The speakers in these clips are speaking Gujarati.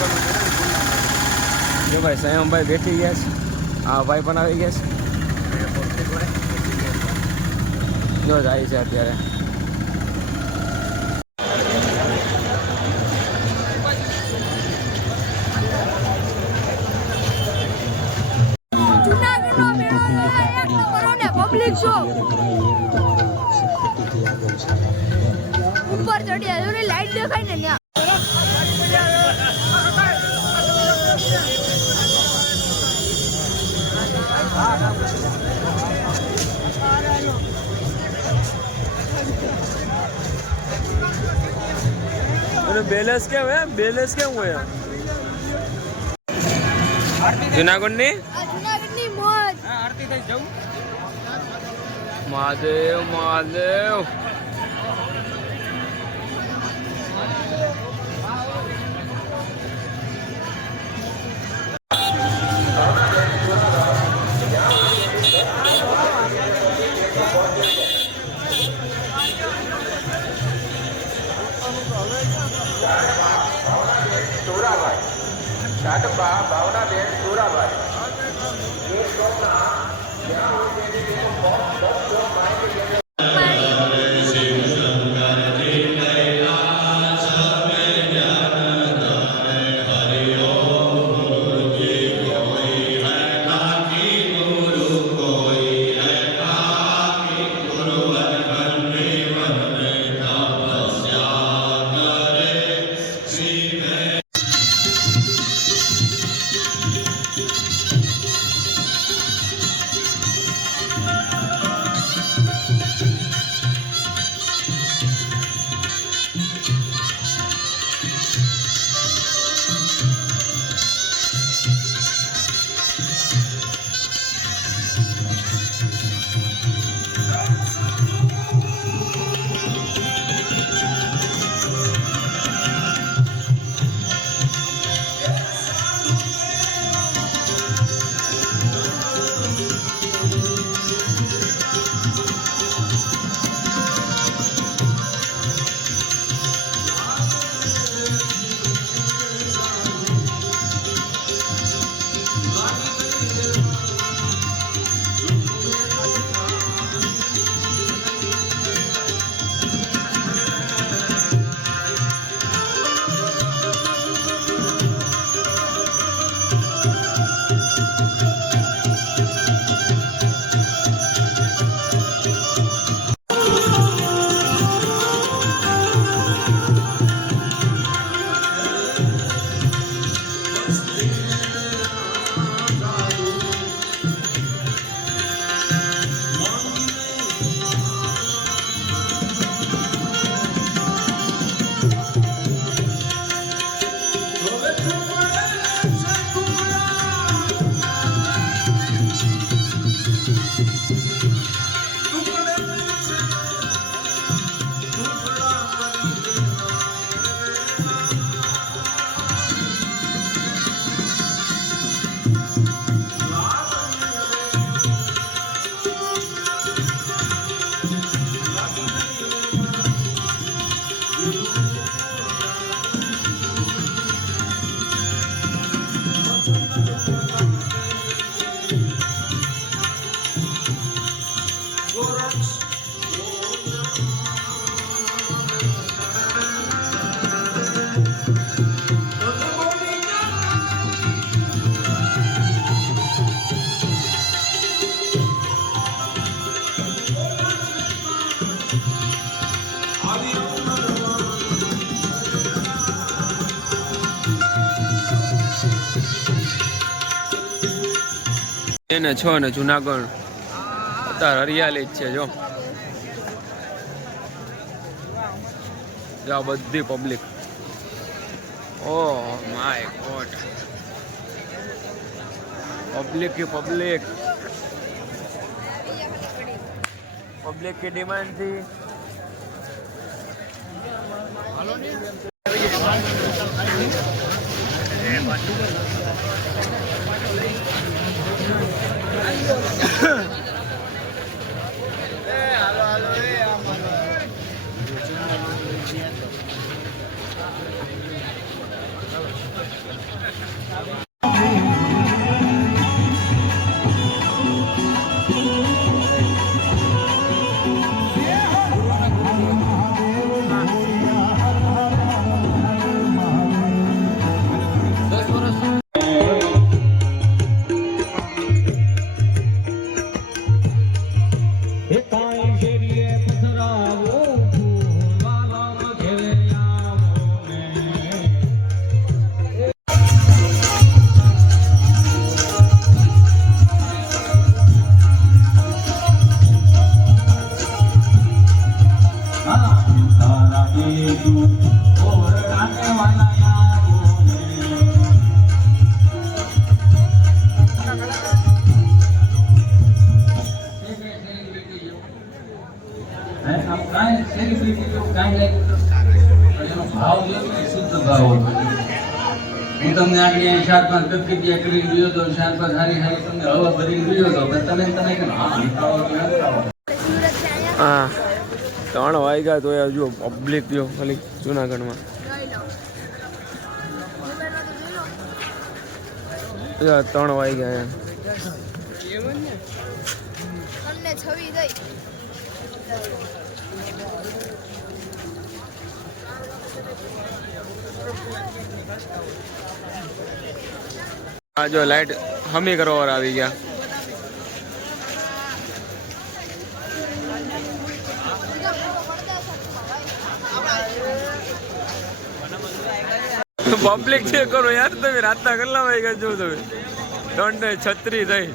જો ભાઈ સંયમભાઈ બેઠી ગયા છે, આ ભાઈ પણ આવી ગયા છે, જો જાય છે અત્યારે. ઉપર ચડ્યા લાઈટ દેખાય ને ત્યાં. बैलेंस क्या हुआ, बैलेंस क्या हुआ जूनागढ़ ने महादेव महादेव ભાવનાબેન સુરાભાઈ એને છો ને જુનાગઢ અત્યારે હરિયાળી જ છે. જો આ બધી public, oh my God, public की पब्लिक, पब्लिक की डिमांड थी. હું તમને આગળ 4-5 પ્રક્રિયા કરી દીધો તો 4-5 સારી તમને હવા ભરી દીધો તો તમે કેમ હા 3 વાગ્યા તો હજુ પબ્લિક ગયો ખાલી જુનાગઢમાં 3 વાગ્યા તમને છવી દઈ આ જો લાઈટ હમી કરવા આવી ગયા પબ્લિક છે કરો યાર તમે રાતના કેટલા વાગ્યા જો તમે 3:36 થઈ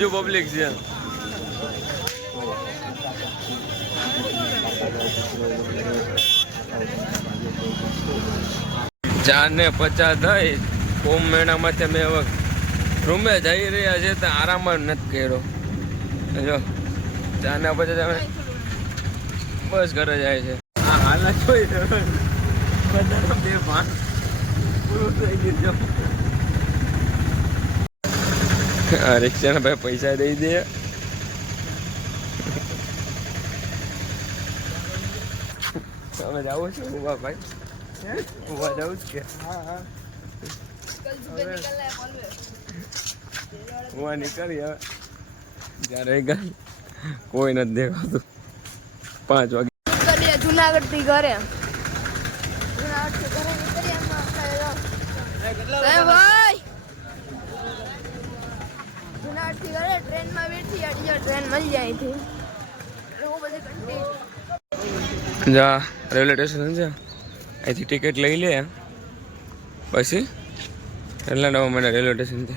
હજુ પબ્લિક છે 4:50 થઈ કોમ મેળામાંથી મેં હવે રૂમે જઈ રહ્યા છે તો આરામ જ નથી કર્યો જો 4:50 અમે બસ ઘરે જાય છે હા હાલ જોઈ બધાનો 2 ભાગ પૂરું થઈ ગયું રિક્ષાના ભાઈ પૈસા દઈ દે તમે જાઓ છો ઉભા ભાઈ ઉભા જાઉં છે કે હા ઉભા નીકળી હવે જ્યારે કોઈ નથી દેખાતું 5 વાગે જુનાગઢ થી ઘરે ભાઈ જુનાગઢ થી ઘરે ટ્રેનમાં બેઠી અડીજો ટ્રેન મળી જાય થી લોકો બધે કંટી જા રેલવે સ્ટેશન છે અહીંથી ટિકિટ લઈ લે પછી એટલા નવા મને રેલવે સ્ટેશન છે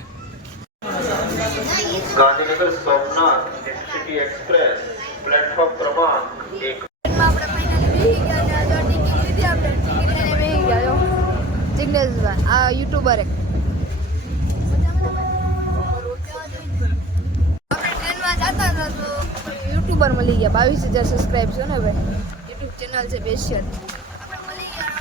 Gandhinagar Somnath city express platform ક્રમાંક 1 આપણે ફાઇનલી બેહી ગયા અને જો ટિકિટ લીધી આપણે ટિકિટ લઈને બેહી ગયા જો જિગ્નેશભાઈ આ યુટ્યુબર આપણે ટ્રેનમાં જતા હતા તો યુટ્યુબર મળી ગયા 22,000 સબસ્ક્રાઇબ છે ને ભાઈ યુટ્યુબ ચેનલ છે સ્પેશિયલ આપણે મળી ગયા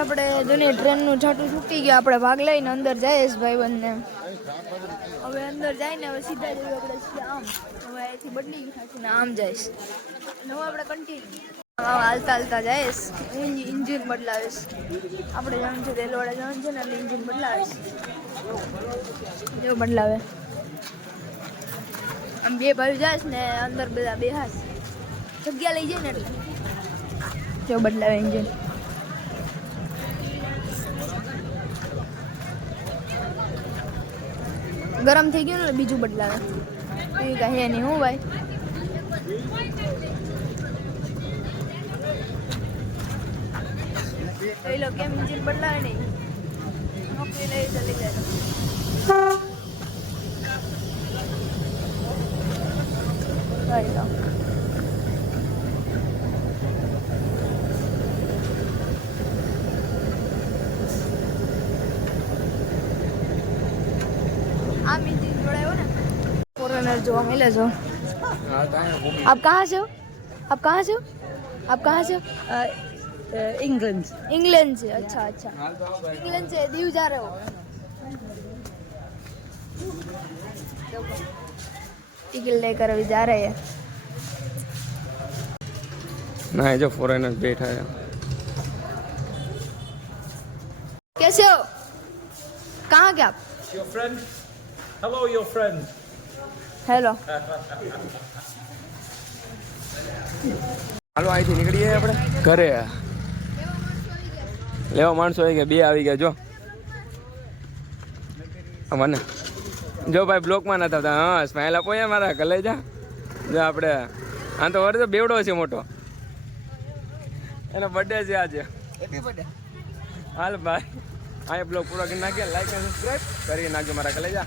આપણે આપણે જૂની ટ્રેનનું છાટું છૂટી ગયું આપણે ભાગ લઈને અંદર જઈએ ભાઈ બંને હવે અંદર જઈને હવે સીધા જઈએ આપણે આમ હવે અહીંથી બદલી ગયું ને આમ જઈશ અને હવે આપણે કન્ટિન્યુ હાલતા હાલતા જઈશ ઇન્જિન બદલાવીશ આપણે જવાનું છે રેલવાડા જવાનું છે ને એટલે ઇન્જિન બદલાવીશ જો બદલાવે આમ 2 ભાઈ જાય ને અંદર બધા બેહાસ જગ્યા લઈ જાય ને એટલે જો બદલાવે ઇન્જિન ગરમ થઈ ગયું ને બીજું બદલાવે એ કહે નહીં હું ભાઈ એ લોકો કેમ ઇન્જિન બદલાવે નહીં નોકરી લઈ ચલી જાય आम इंजन जोड़ा हो ना फॉरेनर जो मिले जो आप कहाँ से हो आप कहाँ से हो आप कहाँ से हो इंग्लैंड इंग्लैंड से अच्छा अच्छा इंग्लैंड से दीव जा रहे हो टिकट लेकर अभी जा रहे हैं। ना ये जो फॉरेनर बैठा है। कैसे हो? कहाँ के आप? Your friend? Hello, your friend. Hello. હાલો અહીંથી નીકળીએ આપણે ઘરે લેવા માણસો આવી ગયા 2 આવી ગયા જો મને જો ભાઈ બ્લોકમાં નતા આવતા હા સ્માઈલ આપો યાર મારા કલે જા જો આપણે આ તો વરસે બેવડો છે મોટો એનો બર્થડે છે આજે હેપી બર્થડે હાલ ભાઈ આ બ્લોગ પૂરો કરી નાખીએ લાઈક અને સબસ્ક્રાઇબ કરી નાખજો મારા કલે જા